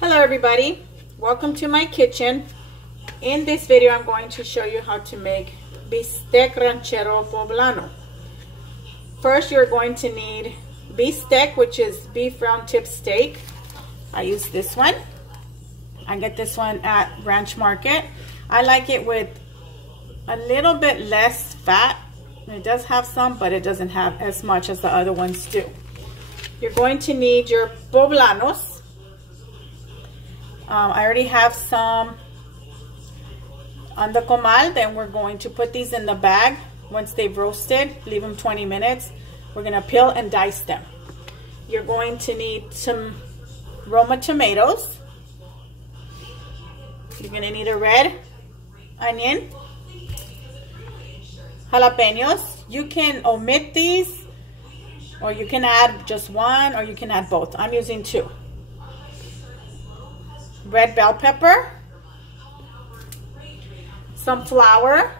Hello everybody, welcome to my kitchen. In this video I'm going to show you how to make BISTEC RANCHERO POBLANO. First you're going to need BISTEC, which is beef round tip steak. I use this one. I get this one at Branch Market. I like it with a little bit less fat. It does have some, but it doesn't have as much as the other ones do. You're going to need your poblanos. I already have some on the comal. Then we're going to put these in the bag. Once they've roasted, leave them 20 minutes. We're going to peel and dice them. You're going to need some Roma tomatoes. You're going to need a red onion, jalapenos. You can omit these, or you can add just one, or you can add both. I'm using two. Red bell pepper, some flour,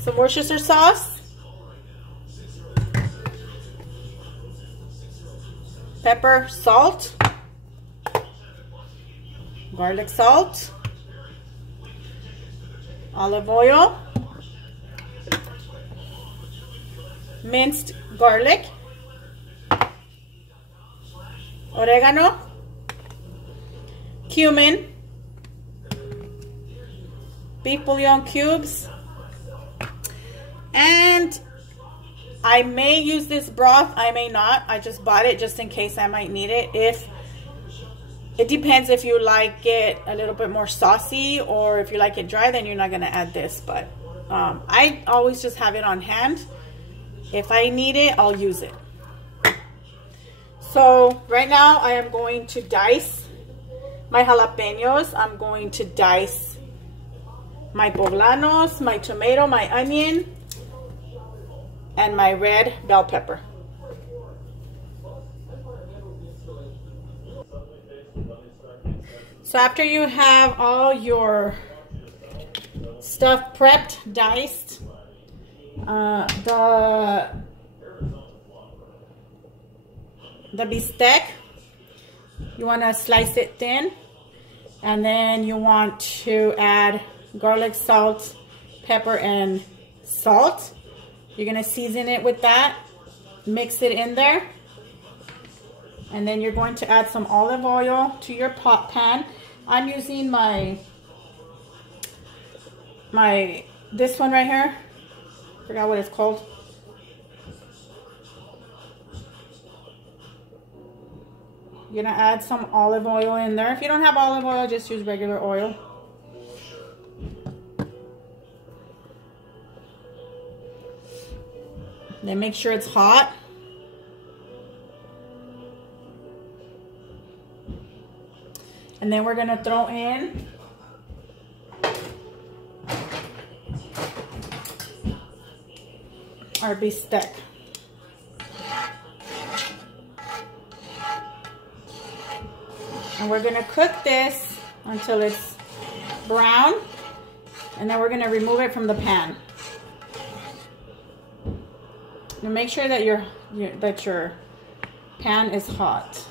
some Worcestershire sauce, pepper, salt, garlic salt, olive oil, minced garlic, oregano, cumin, beef bouillon cubes, and I may use this broth, I may not. I just bought it just in case I might need it. It depends if you like it a little bit more saucy, or if you like it dry, then you're not going to add this. But I always just have it on hand. If I need it, I'll use it. So right now I am going to dice my jalapenos. I'm going to dice my poblanos, my tomato, my onion, and my red bell pepper. So after you have all your stuff prepped, diced, the bistec, you want to slice it thin, and then you want to add garlic, salt, pepper, and salt. You're going to season it with that, mix it in there, and then you're going to add some olive oil to your pot pan. I'm using this one right here. Forgot what it's called. You're gonna add some olive oil in there. If you don't have olive oil, just use regular oil. Then make sure it's hot. And then we're gonna throw in our bistec. And we're gonna cook this until it's brown, and then we're gonna remove it from the pan. Now make sure that your pan is hot.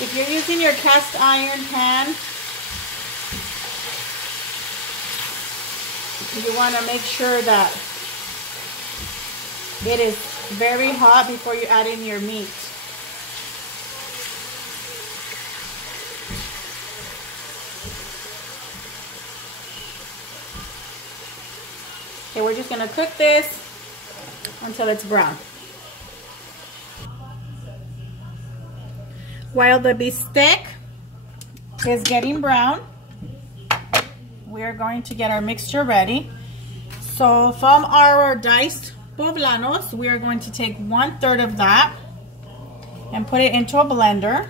If you're using your cast iron pan, you want to make sure that it is very hot before you add in your meat. Okay, we're just gonna cook this until it's brown. While the bistec is getting brown, we're going to get our mixture ready. So from our diced poblanos, we are going to take 1/3 of that and put it into a blender.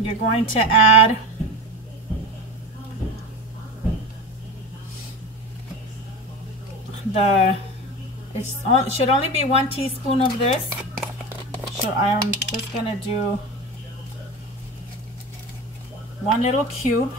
You're going to add it should only be 1 teaspoon of this. So I'm just gonna do 1 little cube.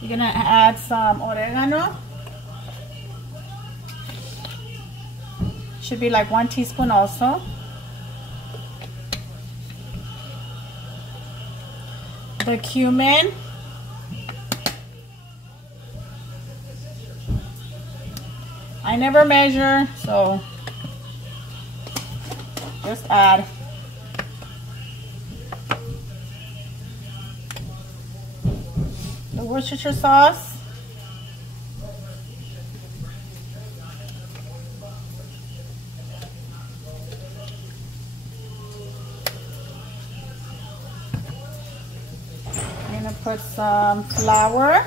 You're gonna add some oregano. Should be like 1 teaspoon also. The cumin. I never measure, so just add. The Worcestershire sauce. I'm gonna put some flour.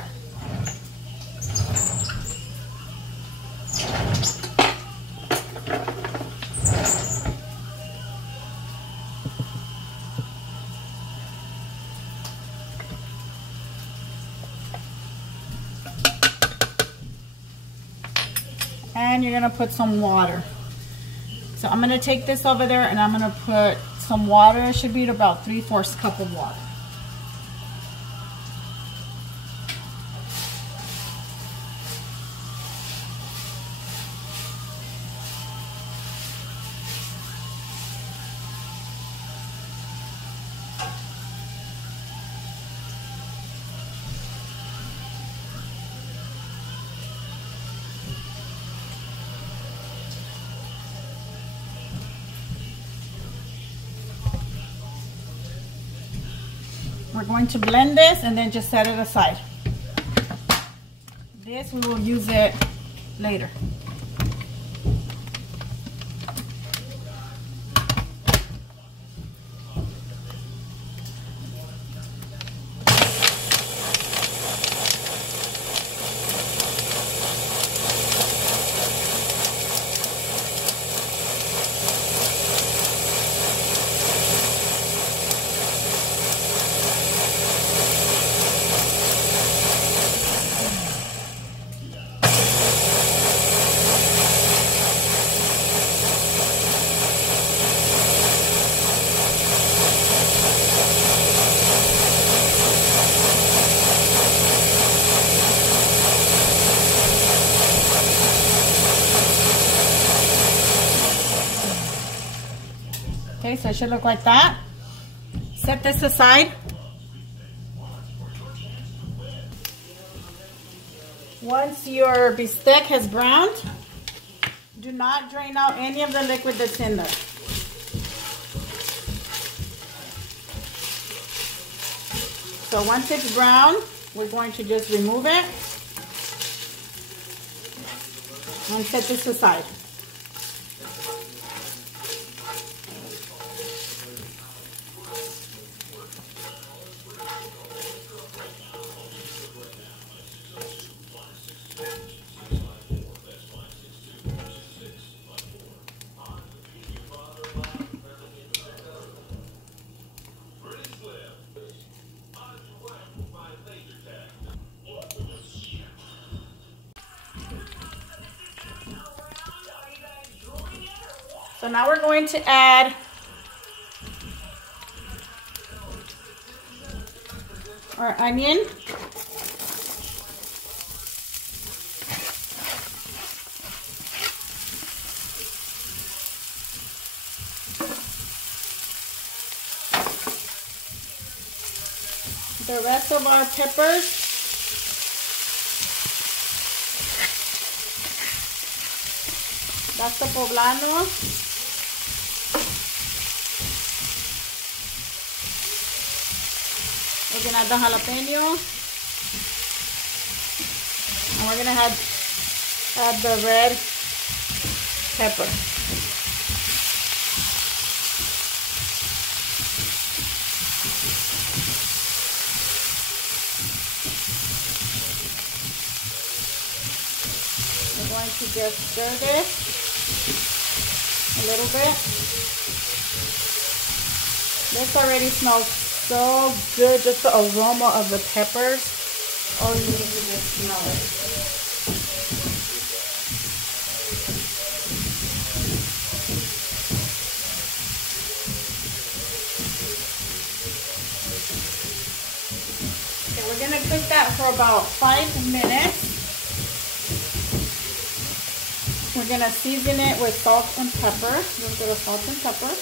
And you're gonna put some water. So I'm gonna take this over there and I'm gonna put some water. It should be about 3/4 cup of water. We're going to blend this and then just set it aside. This, we will use it later. Okay, so it should look like that. Set this aside. Once your bistec has browned, do not drain out any of the liquid that's in there. So once it's brown, we're going to just remove it and set this aside. So now we're going to add our onion. The rest of our peppers. That's the poblano. We're gonna add the jalapeno. And we're gonna add the red pepper. We're going to just stir this a little bit. This already smells so good, just the aroma of the peppers. Oh, you need to just smell it. Okay, we're gonna cook that for about 5 minutes. We're gonna season it with salt and pepper, a little bit of salt and pepper.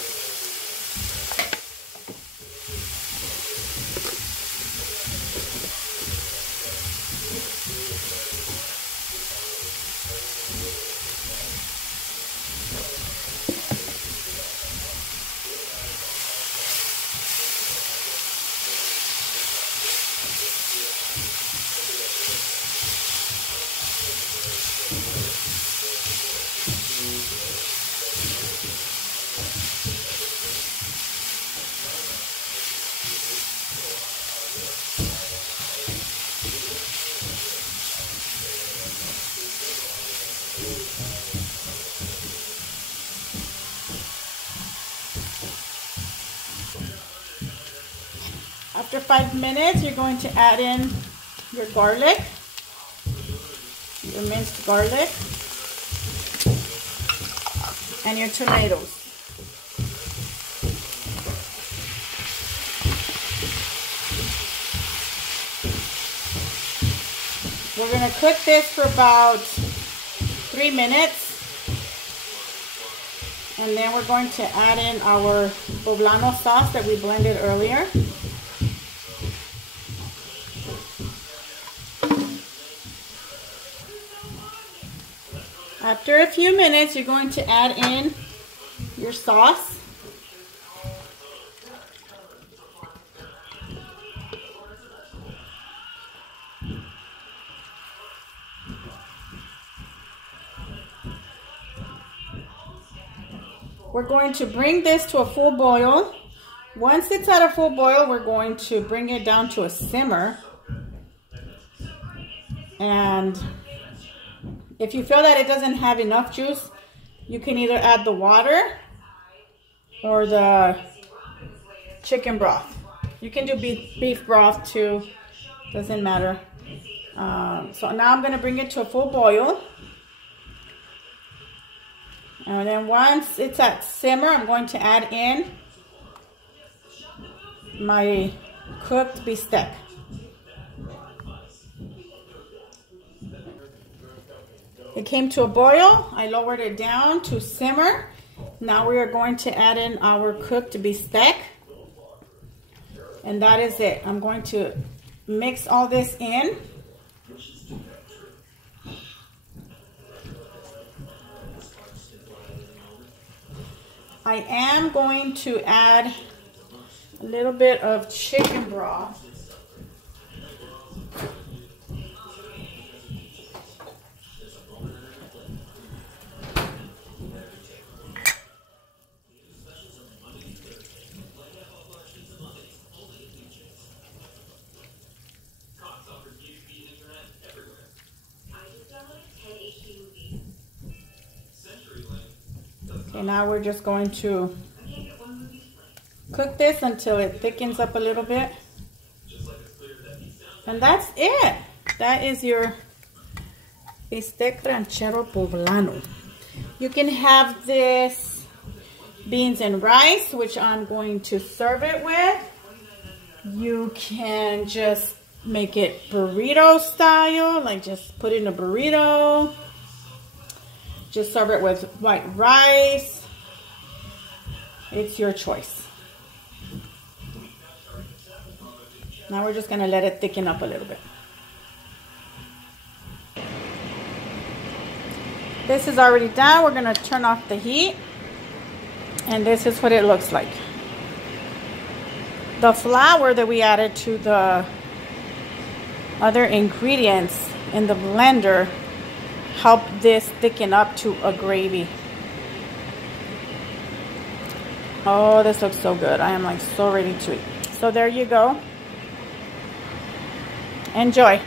After 5 minutes, you're going to add in your garlic, your minced garlic, and your tomatoes. We're going to cook this for about 3 minutes. And then we're going to add in our poblano sauce that we blended earlier. After a few minutes, you're going to add in your sauce. We're going to bring this to a full boil. Once it's at a full boil, we're going to bring it down to a simmer. And if you feel that it doesn't have enough juice, you can either add the water or the chicken broth. You can do beef broth too, doesn't matter. So now I'm gonna bring it to a full boil. And then once it's at simmer, I'm going to add in my cooked bistec. It came to a boil. I lowered it down to simmer. Now we are going to add in our cooked bistec. And that is it. I'm going to mix all this in. I am going to add a little bit of chicken broth. Okay, now we're just going to cook this until it thickens up a little bit. And that's it. That is your bistec ranchero poblano. You can have this beans and rice, which I'm going to serve it with. You can just make it burrito style, like just put it in a burrito. Just serve it with white rice. It's your choice. Now we're just gonna let it thicken up a little bit. This is already done. We're gonna turn off the heat. And this is what it looks like. The flour that we added to the other ingredients in the blender help this thicken up to a gravy. Oh, this looks so good. I am like so ready to eat. So there you go. Enjoy.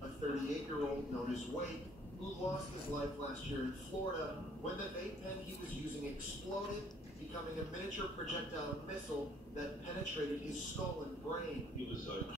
A 38-year-old known as Wade, who lost his life last year in Florida when the vape pen he was using exploded, becoming a miniature projectile missile that penetrated his skull and brain.